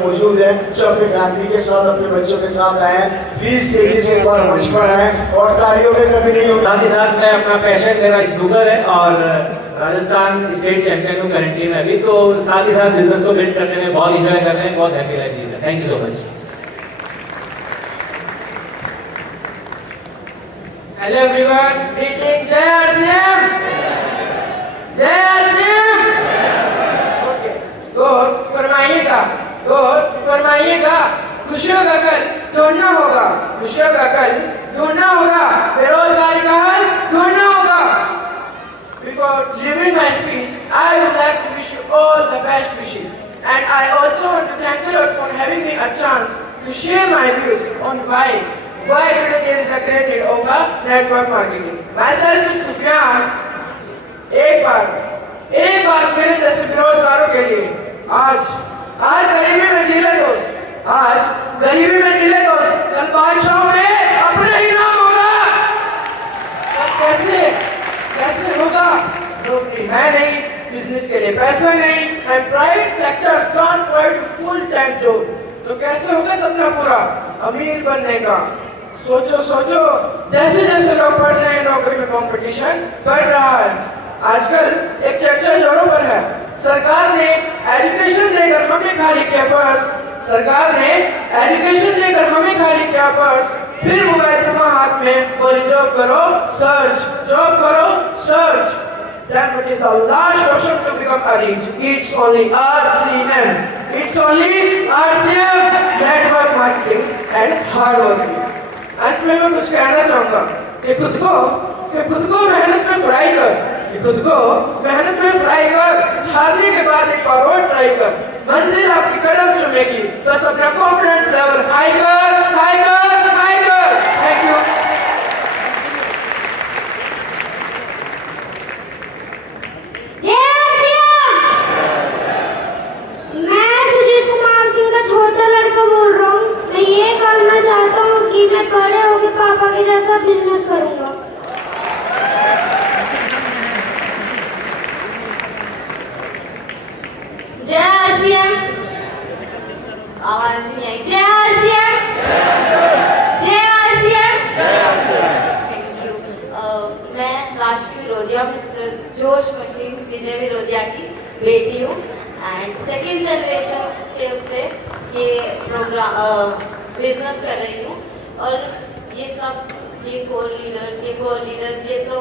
मौजूद है जो अपने फैमिली के साथ अपने बच्चों के साथ आए हैं, प्लीज तेजी से एक बार मंच पर आए और तालियों में कमी नहीं होगी। साथ ही साथ मैं अपना पैशन मेरा स्नूकर है और राजस्थान स्टेट चैंपियन हूँ करंटली में अभी, तो साथ ही साथ बिजनेस को बिल्ड करने में बहुत इंजॉय कर रहे हैं, बहुत हैप्पी लाइफ जी रहे हैं। Thank you so much. Hello everyone, greeting, जय आसिम, जय आसिम। ओके, फरमाइएगा, खुशियों का कल ढूंढना होगा, खुशियों का कल ढूंढना होगा, बेरोजगारी का हल ढूंढना होगा। Before leaving my speech, I would like to wish you all the best wishes, and I also want to thank the Lord for having me a chance to share my views on why today there is a great need of a network marketing. Myself is Sufyan. एक बार मेरे जैसे बेरोजगारों के लिए आज गरीबी में जिले दोस्त, कल बादशाहों में अपने ही नाम होगा। कैसे होगा? नौकरी है नहीं, बिजनेस के लिए पैसा नहीं, and private sectors can't provide full time job, तो कैसे होगा सपना पूरा अमीर बनने का? सोचो, जैसे लोग पढ़ रहे हैं, नौकरी में कंपटीशन बढ़ रहा है। आजकल एक चर्चा जोरों पर है, सरकार ने एजुकेशन देकर हमें खाली किया पर्स, फिर मोबाइल थमा हाथ में बोली जॉब करो search. Then it is the last option to become a rich. It's only RCM, network marketing and hard working. अंत में मैं कुछ कहना चाहूँगा कि खुद को मेहनत में फ्राई कर, हारने के बाद एक बार और ट्राई कर, मंजिल आपकी कदम चुमेगी, बस अपना कॉन्फिडेंस लेवल हाई कर। Thank you. मैं बड़े होके पापा के जैसा बिजनेस करूंगा। जय आरसीएम, आवाज नहीं आई। जय आरसीएम। Thank you. मैं राष्ट्रीय विरोधिया मिस्टर जोश मशीन विजय विरोधिया की बेटी हूँ एंड सेकेंड जनरेशन के उससे ये प्रोग्राम बिजनेस कर रही हूँ। और ये कोर लीडर्स ये तो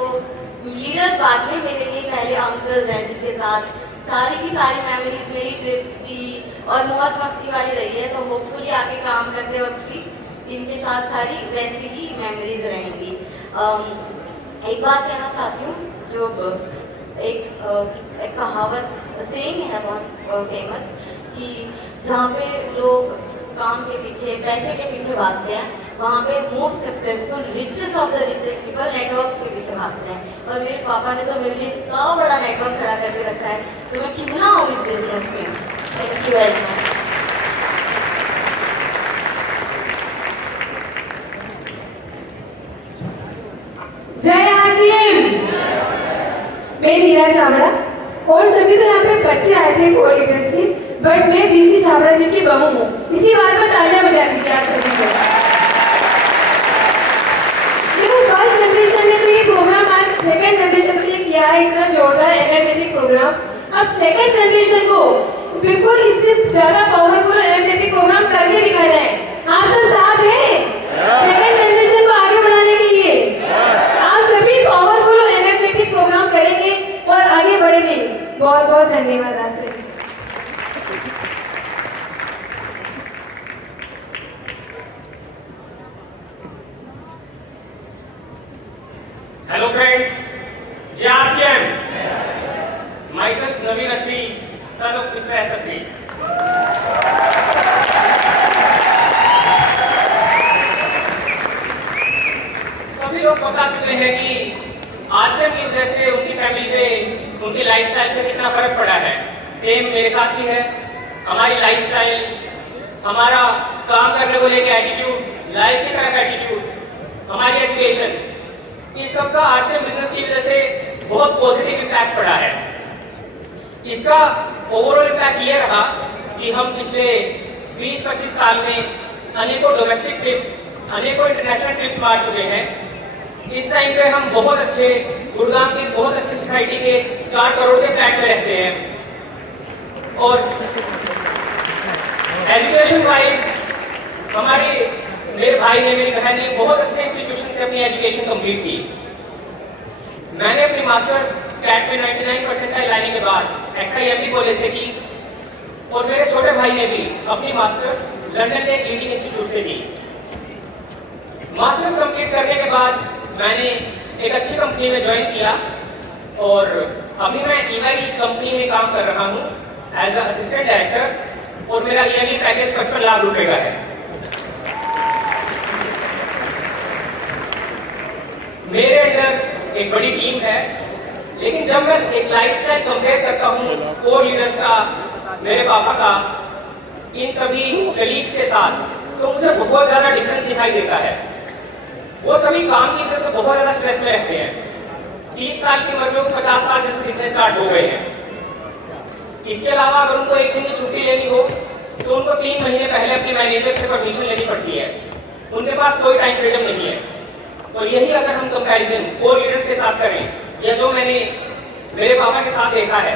लीडर्स बाद में मेरे लिए पहले अंकल हैं जिनके साथ सारी की सारी मेमोरीज मेरी ट्रिप्स की और मौज मस्ती वाली रही है, तो होपफुली आगे काम करते वक्त भी इनके साथ सारी वैसी ही मेमोरीज रहेंगी। एक बात कहना चाहती हूँ, जो एक कहावत सेइंग है बहुत फेमस कि जहाँ पे लोग काम के पीछे पैसे के पीछे भागते हैं, वहाँ पे most successful richest of the richest people networks के पीछे भागते हैं। और मेरे पापा ने तो मेरे लिए इतना बड़ा नेटवर्क खड़ा करके रखा है, तो मैं क्यों ना हूँ इस बिजनेस में। Thank you very much. जय आरसीएम। मैं नीरा छाबड़ा और सभी तो यहाँ पे बच्चे आए थे कोर लीडर्स के, बट मैं बीसी छाबड़ा जी की बहू हूँ। इसी बात पर तालियां बजा दीजिए आप सभी को। देखो फर्स्ट जनरेशन ने तो ये प्रोग्राम आज सेकंड जनरेशन के लिए किया है, इतना जोरदार एनर्जेटिक प्रोग्राम। अब सेकंड जनरेशन को बिल्कुल इससे ज्यादा पावरफुल एनर्जेटिक प्रोग्राम करके दिखाना है। आप सब साथ हैं सेकंड जनरेशन को आगे बढ़ाने के लिए? आप सभी पावरफुल और एनर्जेटिक प्रोग्राम करेंगे और आगे बढ़ेंगे। बहुत बहुत धन्यवाद आपसे। हेलो फ्रेंड्स, जय RCM. Myself Naveen Atri, son of mister S Atri. सभी लोग बता चुके हैं कि आसिम की वजह से उनकी फैमिली पे, उनकी लाइफस्टाइल पे कितना फर्क पड़ा है। सेम मेरे साथ भी है। हमारी लाइफस्टाइल, हमारा काम करने को लेकर एटीट्यूड, लाइफ की तरफ एटीट्यूड, हमारी एजुकेशन, इस सब का आरसीएम बिजनेस की वजह से बहुत पॉजिटिव इम्पैक्ट पड़ा है। इसका ओवरऑल इम्पैक्ट ये रहा कि हम पिछले 20-25 साल में अनेकों डोमेस्टिक ट्रिप्स, अनेकों इंटरनेशनल ट्रिप्स मार चुके हैं। इस टाइम पे हम बहुत अच्छे गुड़गांव की बहुत अच्छी सोसाइटी के 4 करोड़ के फ्लैट में रहते हैं और एजुकेशन वाइज मेरे भाई ने, मेरी बहन ने बहुत अच्छे इंस्टीट्यूशन से अपनी एजुकेशन कंप्लीट की। मैंने अपनी मास्टर्स कैट में 99 परसेंटाइल लाने के बाद XIMT कॉलेज से की और मेरे छोटे भाई ने भी अपनी मास्टर्स लंदन के लीडिंग इंस्टीट्यूट से की। मास्टर्स कंप्लीट करने के बाद मैंने एक अच्छी कंपनी में ज्वाइन किया और अभी मैं EY कंपनी में काम कर रहा हूँ एज अ असिस्टेंट डायरेक्टर और मेरा ईयरली पैकेज 55 लाख रुपए का है। मेरे अंडर एक बड़ी टीम है, लेकिन जब मैं एक लाइफस्टाइल कंपेयर करता हूँ कोर लीडर्स का, मेरे पापा का, इन सभी कलीग्स के साथ, तो मुझे बहुत ज्यादा डिफरेंस दिखाई देता है। वो सभी काम की वजह से बहुत ज्यादा स्ट्रेस में रहते हैं। 30 साल की उम्र में वो 50 साल जैसे दिखने स्टार्ट हो गए हैं। इसके अलावा अगर उनको एक दिन की छुट्टी लेनी हो तो उनको 3 महीने पहले अपने मैनेजर से परमिशन लेनी पड़ती है। उनके पास कोई टाइम फ्रीडम नहीं है। और यही अगर हम कंपैरिजन कोर लीडर्स के साथ करें या जो मैंने मेरे पापा के साथ देखा है,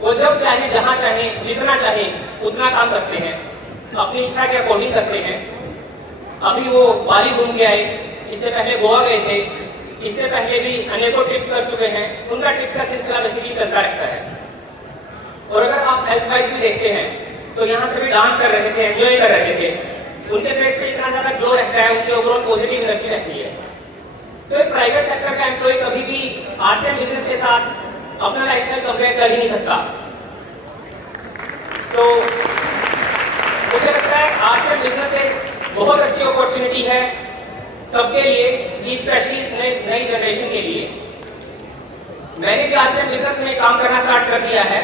वो जब चाहे, जहाँ चाहे, जितना चाहे उतना काम करते हैं, अपनी इच्छा के अकॉर्डिंग करते हैं। अभी वो बाली घूम के आए, इससे पहले गोवा गए थे, इससे पहले भी अनेकों ट्रिप्स कर चुके हैं। उनका ट्रिप्स का सिलसिला बेसिकली चलता रहता है। और अगर आप हेल्थ वाइज भी देखते हैं तो यहाँ से भी डांस कर रहे थे, एंजॉय कर रहे थे। उनके फेस पे इतना ज्यादा ग्लो रहता है, उनके ओवरऑल पॉजिटिव एनर्जी रहती है। तो एक प्राइवेट सेक्टर का एम्प्लॉय कभी भी RCM बिजनेस के साथ अपना लाइफस्टाइल कंपेयर कर ही नहीं सकता। तो मुझे लगता है RCM बिजनेस एक बहुत अच्छी अपॉर्चुनिटी है सबके लिए, स्पेशली नई जनरेशन के लिए। मैंने भी RCM बिजनेस में काम करना स्टार्ट कर दिया है।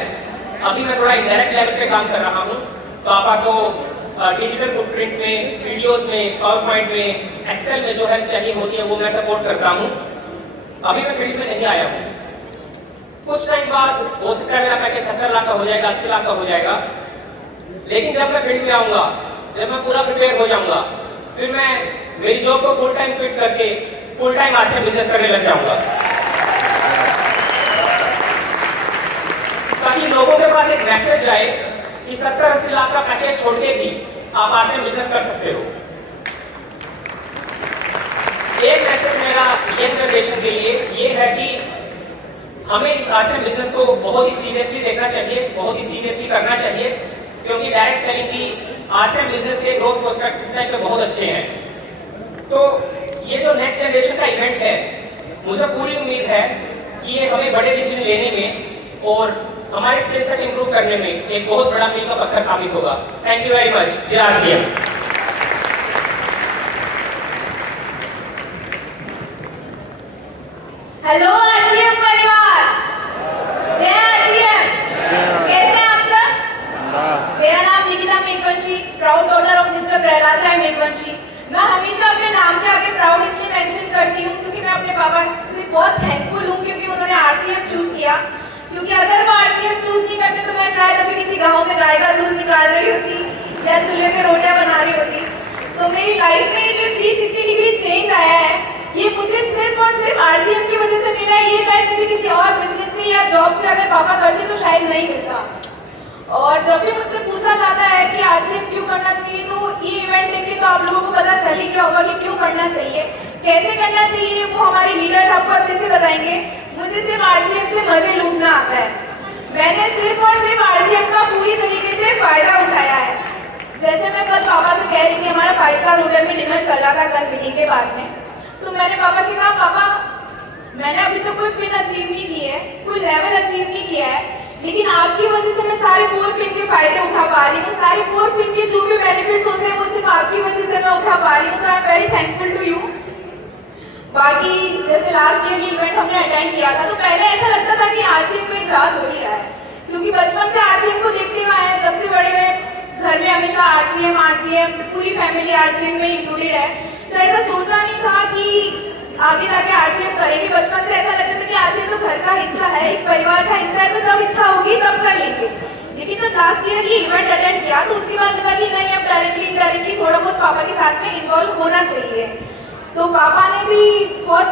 अभी मैं थोड़ा इंडायरेक्ट लेवल पे काम कर रहा हूँ। पापा को डिजिटल फुटप्रिंट में, वीडियोस में, पावर पॉइंट में, एक्सेल में जो हेल्प चाहिए होती है वो मैं सपोर्ट करता हूँ। अभी मैं फील्ड में नहीं आया हूँ। कुछ टाइम बाद हो सकता है मेरा पैकेज 70 लाख का हो जाएगा, 80 लाख का हो जाएगा। लेकिन जब मैं फील्ड में आऊँगा, जब मैं पूरा प्रिपेयर हो जाऊँगा, फिर मैं मेरी जॉब को फुल टाइम क्विट करके फुल टाइम RCM बिजनेस करने लग जाऊँगा, ताकि लोगों के पास एक मैसेज जाए कि 70-80 लाख का पैकेज छोड़ के भी आप RCM बिजनेस कर सकते हो। एक मैसेज मेरा यंग जनरेशन के लिए ये है कि हमें इस RCM बिजनेस को बहुत ही सीरियसली देखना चाहिए, बहुत ही सीरियसली करना चाहिए, क्योंकि डायरेक्ट सेलिंग की RCM बिजनेस के ग्रोथ प्रोस्पेक्ट्स इस टाइम पे बहुत अच्छे हैं। तो ये जो नेक्स्ट जनरेशन का इवेंट है, मुझे पूरी उम्मीद है कि ये हमें बड़े डिसीजन लेने में और हमारे स्किल सेट इंप्रूव करने में एक बहुत बड़ा मील का पत्थर साबित होगा। Thank you very much. जय RCM। हेलो RCM परिवार, जय RCM। कैसे हैं आप सब? मेरा नाम Nikita Meghvanshi, proud daughter of mister Prahlad Rai Meghvanshi. मैं हमेशा अपने नाम के आगे प्राउड इसलिए मेंशन करती हूँ क्योंकि मैं अपने पापा से बहुत थैंकफुल हूँ क्योंकि उन्होंने RCM चूज किया। क्योंकि अगर वो RCM चूज नहीं करते तो मैं शायद अभी किसी गांव में गाय का दूध निकाल रही होती या चूल्हे पे रोटियां बना रही होती। तो मेरी लाइफ में जो 360 डिग्री चेंज आया है, ये मुझे सिर्फ और सिर्फ RCM की वजह से मिला है। ये शायद मुझे किसी और बिजनेस से या जॉब से अगर पापा करते तो शायद नहीं मिलता। और जब भी मुझसे पूछा जाता है कि RCM क्यों करना चाहिए, तो ये इवेंट देख के तो आप लोगों को पता चल ही गया होगा कि क्यों करना चाहिए, कैसे करना चाहिए, वो हमारे लीडर्स आपको अच्छे से बताएंगे। मुझे सिर्फ RCM से मजे लूटना आता है। मैंने सिर्फ और सिर्फ RCM का पूरी तरीके से फायदा उठाया है। जैसे मैं कल पापा से कह रही थी, हमारा 5 स्टार होटल में डिनर चल रहा था कल मीटिंग के बाद में, तो मैंने पापा से कहा, पापा मैंने अभी तो कोई पिन अचीव नहीं की है, कोई लेवल अचीव नहीं किया है, लेकिन आपकी वजह से मैं सारे 4 पिन के फायदे उठा पा रही हूँ। सारे 4 पिन के जो भी बेनिफिट्स होते हैं वो सिर्फ आपकी वजह से मैं उठा पा रही हूँ। तो I am very thankful to you. बाकी जैसे लास्ट ईयर ये इवेंट हमने अटेंड किया था, तो पहले ऐसा लगता था कि RCM कोई जात हो ही रहा है, क्योंकि बचपन से RCM को देखते हुए आए, तब से बड़े हुए घर में हमेशा RCM पूरी फैमिली RCM में इंक्लूडेड है। तो ऐसा सोचा नहीं था कि आगे जाके RCM करेंगे। बचपन से ऐसा लगता था कि RCM तो घर का हिस्सा है, एक परिवार का हिस्सा है, तो जब इच्छा होगी तब कर लेंगे। लेकिन जब लास्ट ईयर ये इवेंट अटेंड किया तो उसके बाद लगा कि नहीं, इनडायरेक्टली थोड़ा बहुत पापा के साथ में इन्वॉल्व होना चाहिए। तो पापा ने भी बहुत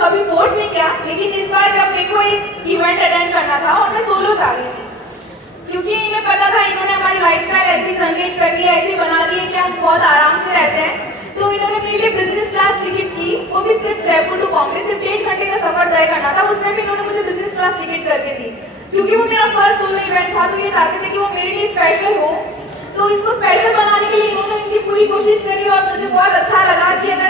कभी फोर्स नहीं किया, लेकिन इस बार जब मेरे को एक इवेंट अटेंड करना था और मैं सोलो जा रही थी, क्योंकि इन्हें पता था इन्होंने हमारी लाइफस्टाइल ऐसी जनरेट कर दी है, ऐसी बना दी है कि हम बहुत आराम से रहते हैं। तो इन्होंने मेरे लिए बिजनेस क्लास टिकट की, वो भी सिर्फ जयपुर टू बॉम्बे, सिर्फ 1.5 घंटे का सफर तय करना था, उसमें भी इन्होंने मुझे बिजनेस क्लास टिकट करके दी, क्योंकि वो मेरा फर्स्ट सोलो इवेंट था। तो ये चाहते थे कि वो मेरे लिए स्पेशल हो, तो इसको स्पेशल बनाने के लिए इन्होंने इनकी पूरी कोशिश करी और मुझे बहुत अच्छा लगा कि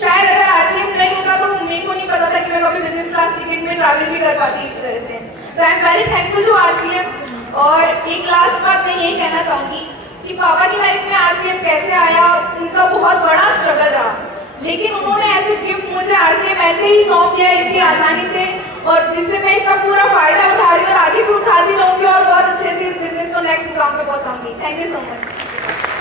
शायद अगर आरसीएम नहीं होता तो मेरे को नहीं पता था कि मैं कभी बिजनेस क्लास टिकट में ट्रैवल भी कर पाती इस तरह से। तो I am very thankful to RCM. और एक लास्ट बात मैं यही कहना चाहूँगी कि पापा की लाइफ में आरसीएम कैसे आया, उनका बहुत बड़ा स्ट्रगल रहा, लेकिन उन्होंने एज ए गिफ्ट मुझे आरसीएम ऐसे ही सौंप दिया इतनी आसानी से, और जिससे मैं इसका पूरा फायदा उठा रही हूँ और आगे भी उठाती रहूँगी और बहुत अच्छे से इस बिजनेस को नेक्स्ट मुकाम पे पहुँचाऊँगी। Thank you so much.